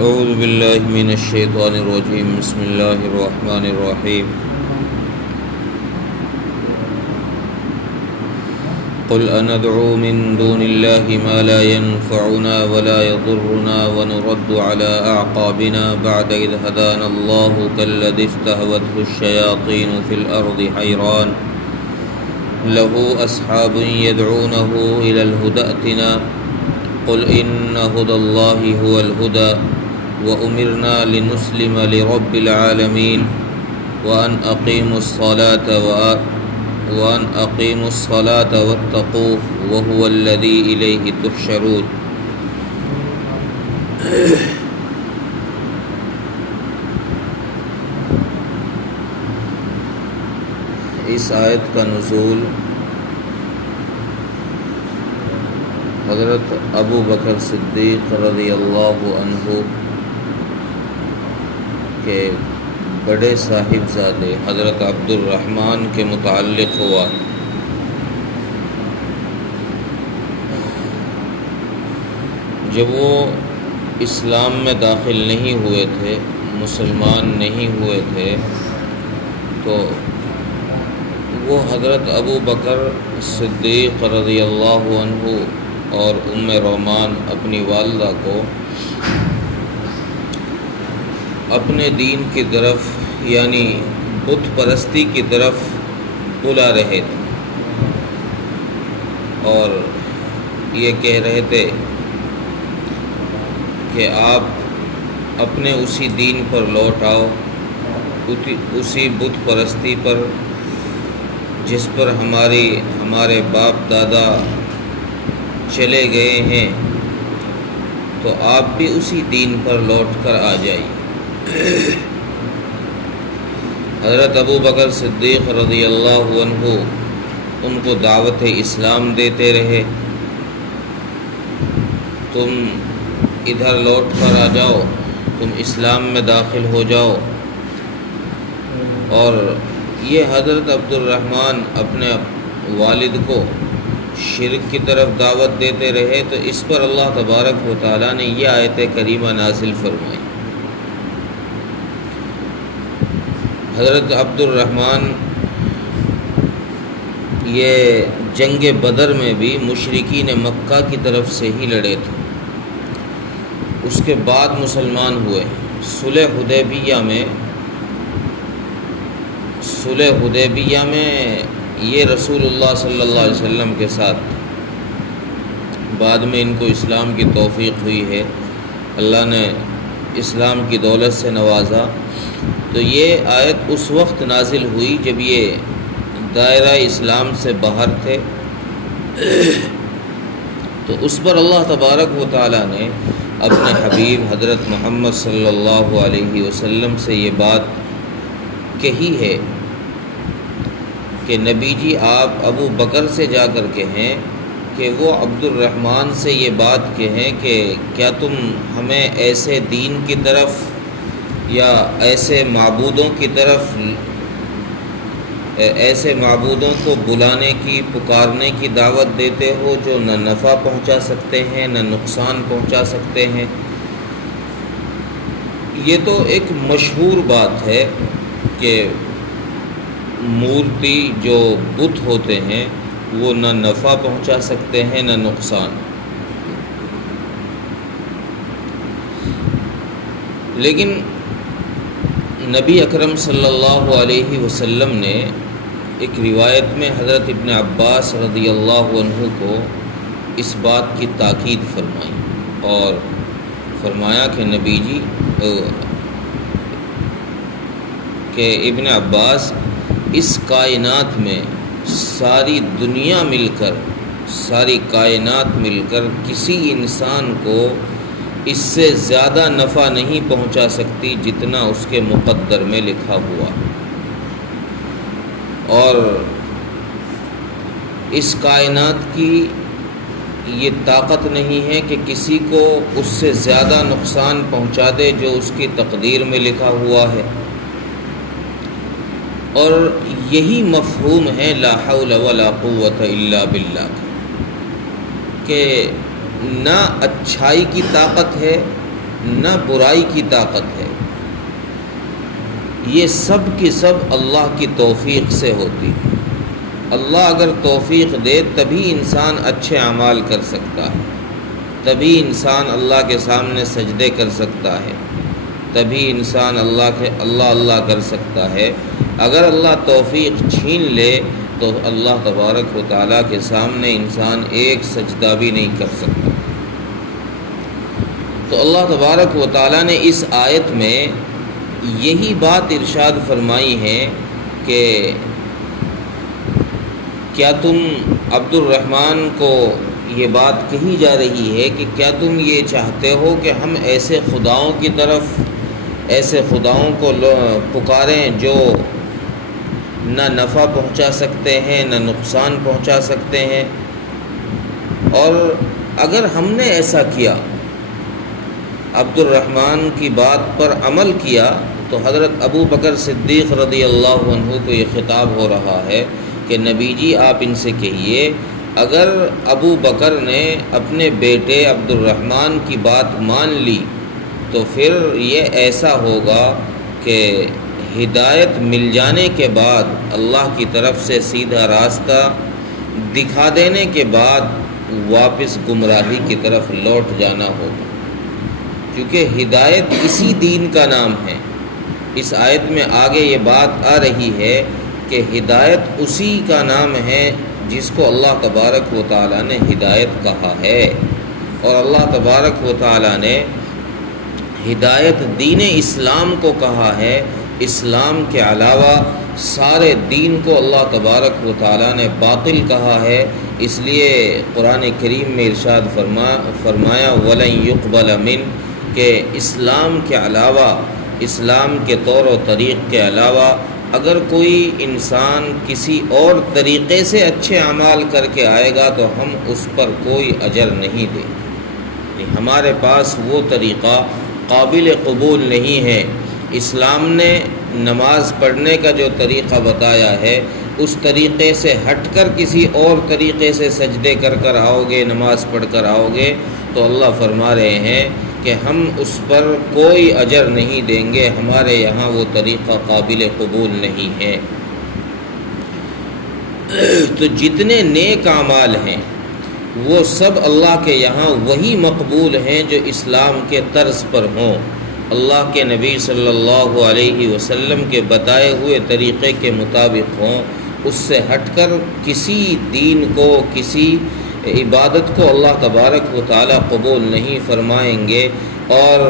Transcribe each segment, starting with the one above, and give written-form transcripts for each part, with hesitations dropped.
اعوذ باللہ من الشیطان الرجیم بسم اللہ الرحمن الرحیم قل اندعو من دون اللہ ما لا ينفعنا ولا يضرنا ونرد على اعقابنا بعد اذ هدانا اللہ كالذی استهوته الشیاطین في الارض حیران له اصحاب يدعونه الى الهدى ائتنا قل ان هدى الله هو الهدى وأمرنا لنسلم لرب العالمين وأن أقيموا الصلاة واتقوه وهو الذي إليه تحشرون۔ اس آیت کا نزول حضرت ابو بکر صدیق رضی اللہ عنہ کے بڑے صاحبزادے حضرت عبد الرحمن کے متعلق ہوا۔ جب وہ اسلام میں داخل نہیں ہوئے تھے، مسلمان نہیں ہوئے تھے، تو وہ حضرت ابو بکر صدیق رضی اللہ عنہ اور ام رومان اپنی والدہ کو اپنے دین کی طرف یعنی بت پرستی کی طرف بلا رہے تھے اور یہ کہہ رہے تھے کہ آپ اپنے اسی دین پر لوٹ آؤ، اسی بت پرستی پر جس پر ہمارے باپ دادا چلے گئے ہیں، تو آپ بھی اسی دین پر لوٹ کر آ جائیے۔ حضرت ابو بکر صدیق رضی اللہ عنہ ان کو دعوت اسلام دیتے رہے، تم ادھر لوٹ کر آ جاؤ، تم اسلام میں داخل ہو جاؤ۔ اور یہ حضرت عبد الرحمن اپنے والد کو شرک کی طرف دعوت دیتے رہے، تو اس پر اللہ تبارک و تعالیٰ نے یہ آیت کریمہ نازل فرمائی۔ حضرت عبد الرحمن یہ جنگ بدر میں بھی مشرکین مکہ کی طرف سے ہی لڑے تھے، اس کے بعد مسلمان ہوئے۔ صلح حدیبیہ میں یہ رسول اللہ صلی اللہ علیہ وسلم کے ساتھ، بعد میں ان کو اسلام کی توفیق ہوئی ہے، اللہ نے اسلام کی دولت سے نوازا۔ تو یہ آیت اس وقت نازل ہوئی جب یہ دائرہ اسلام سے باہر تھے، تو اس پر اللہ تبارک و تعالیٰ نے اپنے حبیب حضرت محمد صلی اللہ علیہ وسلم سے یہ بات کہی ہے کہ نبی جی آپ ابو بکر سے جا کر کہیں کہ وہ عبد الرحمن سے یہ بات کہیں کہ کیا تم ہمیں ایسے دین کی طرف یا ایسے معبودوں کی طرف، ایسے معبودوں کو بلانے کی، پکارنے کی دعوت دیتے ہو جو نہ نفع پہنچا سکتے ہیں نہ نقصان پہنچا سکتے ہیں۔ یہ تو ایک مشہور بات ہے کہ مورتی جو بت ہوتے ہیں وہ نہ نفع پہنچا سکتے ہیں نہ نقصان، لیکن نبی اکرم صلی اللہ علیہ وسلم نے ایک روایت میں حضرت ابن عباس رضی اللہ عنہ کو اس بات کی تاکید فرمائی اور فرمایا کہ نبی جی کہ ابن عباس اس کائنات میں ساری دنیا مل کر، ساری کائنات مل کر کسی انسان کو اس سے زیادہ نفع نہیں پہنچا سکتی جتنا اس کے مقدر میں لکھا ہوا، اور اس کائنات کی یہ طاقت نہیں ہے کہ کسی کو اس سے زیادہ نقصان پہنچا دے جو اس کی تقدیر میں لکھا ہوا ہے۔ اور یہی مفہوم ہے لا حول ولا قوت الا باللہ کہ نہ اچھائی کی طاقت ہے نہ برائی کی طاقت ہے، یہ سب کی سب اللہ کی توفیق سے ہوتی ہے۔ اللہ اگر توفیق دے تبھی انسان اچھے اعمال کر سکتا ہے، تبھی انسان اللہ کے سامنے سجدے کر سکتا ہے، تبھی انسان اللہ کر سکتا ہے۔ اگر اللہ توفیق چھین لے تو اللہ تبارک و تعالیٰ کے سامنے انسان ایک سجدہ بھی نہیں کر سکتا۔ تو اللہ تبارک و تعالیٰ نے اس آیت میں یہی بات ارشاد فرمائی ہے کہ کیا تم عبد الرحمن کو یہ بات کہی جا رہی ہے کہ کیا تم یہ چاہتے ہو کہ ہم ایسے خداؤں کی طرف، ایسے خداؤں کو پکاریں جو نہ نفع پہنچا سکتے ہیں نہ نقصان پہنچا سکتے ہیں؟ اور اگر ہم نے ایسا کیا، عبد الرحمن کی بات پر عمل کیا، تو حضرت ابو بکر صدیق رضی اللہ عنہ کو یہ خطاب ہو رہا ہے کہ نبی جی آپ ان سے کہیے، اگر ابو بکر نے اپنے بیٹے عبد الرحمن کی بات مان لی تو پھر یہ ایسا ہوگا کہ ہدایت مل جانے کے بعد، اللہ کی طرف سے سیدھا راستہ دکھا دینے کے بعد واپس گمراہی کی طرف لوٹ جانا ہوگا، کیونکہ ہدایت اسی دین کا نام ہے۔ اس آیت میں آگے یہ بات آ رہی ہے کہ ہدایت اسی کا نام ہے جس کو اللہ تبارک و تعالیٰ نے ہدایت کہا ہے، اور اللہ تبارک و تعالیٰ نے ہدایت دین اسلام کو کہا ہے۔ اسلام کے علاوہ سارے دین کو اللہ تبارک و تعالیٰ نے باطل کہا ہے، اس لیے قرآن کریم میں ارشاد فرمایا وَلَن يُقْبَلَ مِنْ، کہ اسلام کے علاوہ، اسلام کے طور و طریق کے علاوہ اگر کوئی انسان کسی اور طریقے سے اچھے اعمال کر کے آئے گا تو ہم اس پر کوئی اجر نہیں دیں گے، ہمارے پاس وہ طریقہ قابل قبول نہیں ہے۔ اسلام نے نماز پڑھنے کا جو طریقہ بتایا ہے، اس طریقے سے ہٹ کر کسی اور طریقے سے سجدے کر آؤ گے، نماز پڑھ کر آؤ گے تو اللہ فرما رہے ہیں کہ ہم اس پر کوئی اجر نہیں دیں گے، ہمارے یہاں وہ طریقہ قابل قبول نہیں ہے۔ تو جتنے نیک اعمال ہیں وہ سب اللہ کے یہاں وہی مقبول ہیں جو اسلام کے طرز پر ہوں، اللہ کے نبی صلی اللہ علیہ وسلم کے بتائے ہوئے طریقے کے مطابق ہوں۔ اس سے ہٹ کر کسی دین کو، کسی عبادت کو اللہ تبارک و تعالیٰ قبول نہیں فرمائیں گے۔ اور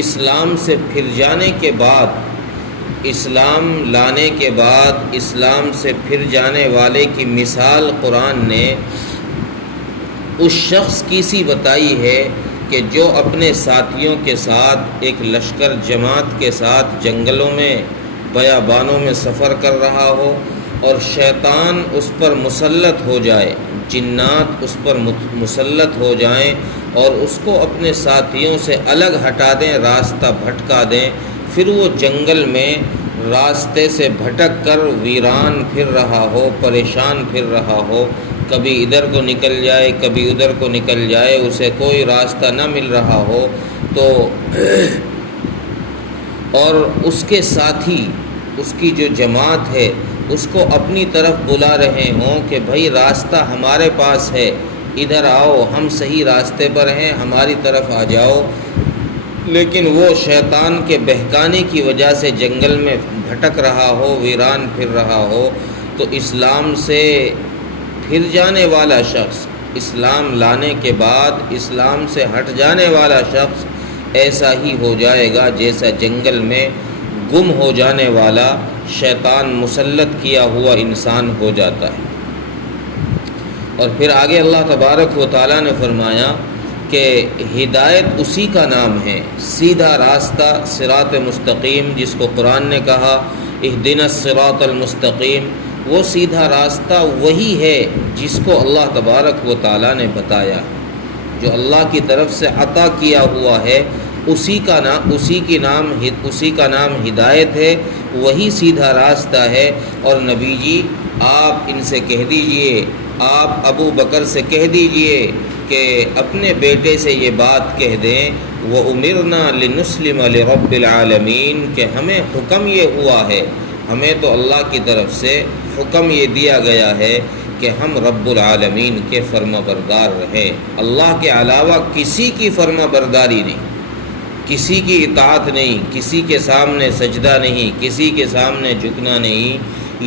اسلام سے پھر جانے کے بعد، اسلام لانے کے بعد اسلام سے پھر جانے والے کی مثال قرآن نے اس شخص کی سی بتائی ہے کہ جو اپنے ساتھیوں کے ساتھ ایک لشکر جماعت کے ساتھ جنگلوں میں، بیابانوں میں سفر کر رہا ہو اور شیطان اس پر مسلط ہو جائے، جنات اس پر مسلط ہو جائیں اور اس کو اپنے ساتھیوں سے الگ ہٹا دیں، راستہ بھٹکا دیں، پھر وہ جنگل میں راستے سے بھٹک کر ویران پھر رہا ہو، پریشان پھر رہا ہو، کبھی ادھر کو نکل جائے کبھی ادھر کو نکل جائے، اسے کوئی راستہ نہ مل رہا ہو، تو اور اس کے ساتھی، اس کی جو جماعت ہے اس کو اپنی طرف بلا رہے ہوں کہ بھائی راستہ ہمارے پاس ہے، ادھر آؤ، ہم صحیح راستے پر ہیں، ہماری طرف آ جاؤ، لیکن وہ شیطان کے بہکانے کی وجہ سے جنگل میں بھٹک رہا ہو، ویران پھر رہا ہو، تو اسلام سے پھر جانے والا شخص، اسلام لانے کے بعد اسلام سے ہٹ جانے والا شخص ایسا ہی ہو جائے گا جیسا جنگل میں گم ہو جانے والا شیطان مسلط کیا ہوا انسان ہو جاتا ہے۔ اور پھر آگے اللہ تبارک و تعالیٰ نے فرمایا کہ ہدایت اسی کا نام ہے، سیدھا راستہ، صراط مستقیم، جس کو قرآن نے کہا اہدنا الصراط المستقیم، وہ سیدھا راستہ وہی ہے جس کو اللہ تبارک و تعالیٰ نے بتایا، جو اللہ کی طرف سے عطا کیا ہوا ہے، اسی کا نام ہدایت ہے، وہی سیدھا راستہ ہے۔ اور نبی جی آپ ان سے کہہ دیجئے، آپ ابو بکر سے کہہ دیجئے کہ اپنے بیٹے سے یہ بات کہہ دیں وَأُمِرْنَا لِنُسْلِمَ لِرَبِّ الْعَالَمِينَ کہ ہمیں حکم یہ ہوا ہے، ہمیں تو اللہ کی طرف سے حکم یہ دیا گیا ہے کہ ہم رب العالمین کے فرما بردار رہیں، اللہ کے علاوہ کسی کی فرما برداری نہیں، کسی کی اطاعت نہیں، کسی کے سامنے سجدہ نہیں، کسی کے سامنے جھکنا نہیں۔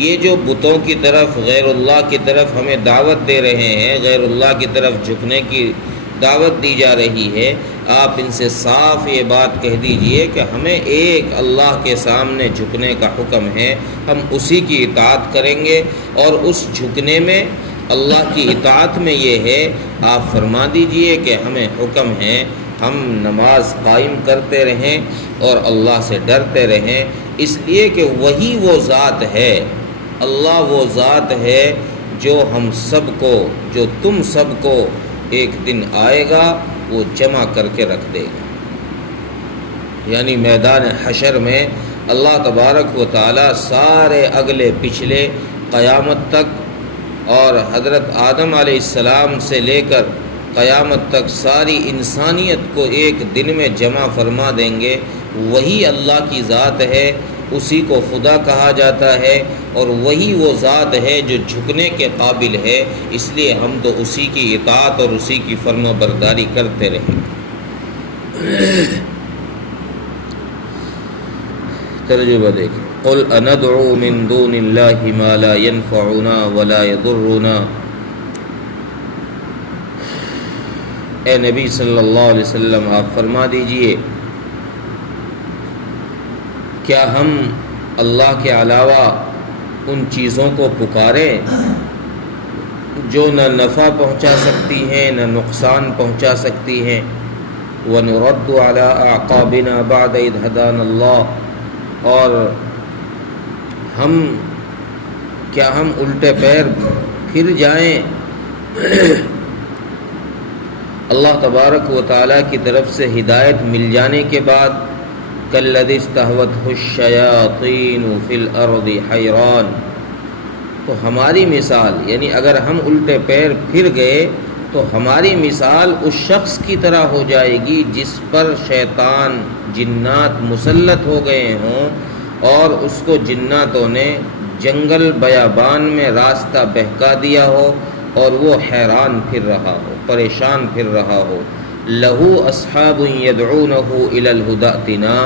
یہ جو بتوں کی طرف، غیر اللہ کی طرف ہمیں دعوت دے رہے ہیں، غیر اللہ کی طرف جھکنے کی دعوت دی جا رہی ہے، آپ ان سے صاف یہ بات کہہ دیجئے کہ ہمیں ایک اللہ کے سامنے جھکنے کا حکم ہے، ہم اسی کی اطاعت کریں گے، اور اس جھکنے میں اللہ کی اطاعت میں یہ ہے، آپ فرما دیجئے کہ ہمیں حکم ہے ہم نماز قائم کرتے رہیں اور اللہ سے ڈرتے رہیں، اس لیے کہ وہی وہ ذات ہے، اللہ وہ ذات ہے جو ہم سب کو، جو تم سب کو ایک دن آئے گا وہ جمع کر کے رکھ دے گا۔ یعنی میدان حشر میں اللہ تبارک و تعالی سارے اگلے پچھلے قیامت تک، اور حضرت آدم علیہ السلام سے لے کر قیامت تک ساری انسانیت کو ایک دن میں جمع فرما دیں گے۔ وہی اللہ کی ذات ہے، اسی کو خدا کہا جاتا ہے، اور وہی وہ ذات ہے جو جھکنے کے قابل ہے، اس لیے ہم تو اسی کی اطاعت اور اسی کی فرما برداری کرتے رہیں۔ ترجمہ دیکھیں، قل اندعو من دون اللہ ما لا ينفعنا ولا يضرنا۔ اے نبی صلی اللہ علیہ وسلم آپ فرما دیجئے، کیا ہم اللہ کے علاوہ ان چیزوں کو پکاریں جو نہ نفع پہنچا سکتی ہیں نہ نقصان پہنچا سکتی ہیں؟ وَنُرَدُّ عَلَىٰ أَعْقَابِنَا بَعْدَ إِذْ هَدَانَا اللَّهُ، اور کیا ہم الٹے پیر پھر جائیں اللہ تبارک و تعالیٰ کی طرف سے ہدایت مل جانے کے بعد؟ كَالَّذِي اسْتَهْوَتْهُ الشَّيَاطِينُ فِي الْأَرْضِ حَيْرَانٌ، تو ہماری مثال، یعنی اگر ہم الٹے پیر پھر گئے تو ہماری مثال اس شخص کی طرح ہو جائے گی جس پر شیطان جنات مسلط ہو گئے ہوں اور اس کو جناتوں نے جنگل بیابان میں راستہ بہکا دیا ہو اور وہ حیران پھر رہا ہو، پریشان پھر رہا ہو۔ لہو اصحاب یدعونہ الی الہدی ائتنا،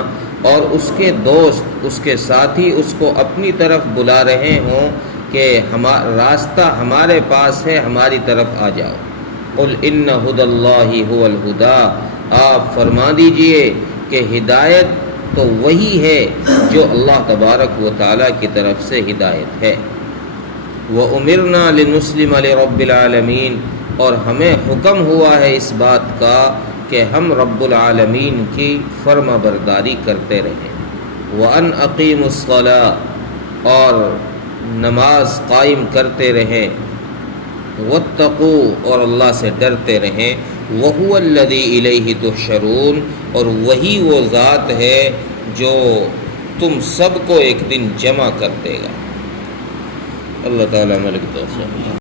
اور اس کے دوست، اس کے ساتھی اس کو اپنی طرف بلا رہے ہوں کہ راستہ ہمارے پاس ہے، ہماری طرف آ جاؤ۔ قل ان ھدی اللہ ھو الھدی، آپ فرما دیجئے کہ ہدایت تو وہی ہے جو اللہ تبارک و تعالیٰ کی طرف سے ہدایت ہے۔ وَأُمِرْنَا لِنُسْلِمَ لِرَبِّ الْعَالَمِينَ، اور ہمیں حکم ہوا ہے اس بات کا کہ ہم رب العالمین کی فرما برداری کرتے رہیں۔ وَأَنْ أَقِيمُوا الصَّلَاةَ، اور نماز قائم کرتے رہیں۔ وَاتَّقُوا، اور اللہ سے ڈرتے رہیں۔ وَهُوَ الَّذِي إِلَيْهِ تُحْشَرُونَ، اور وہی وہ ذات ہے جو تم سب کو ایک دن جمع کر دے گا۔ اللہ تعالیٰ ملک توفیق۔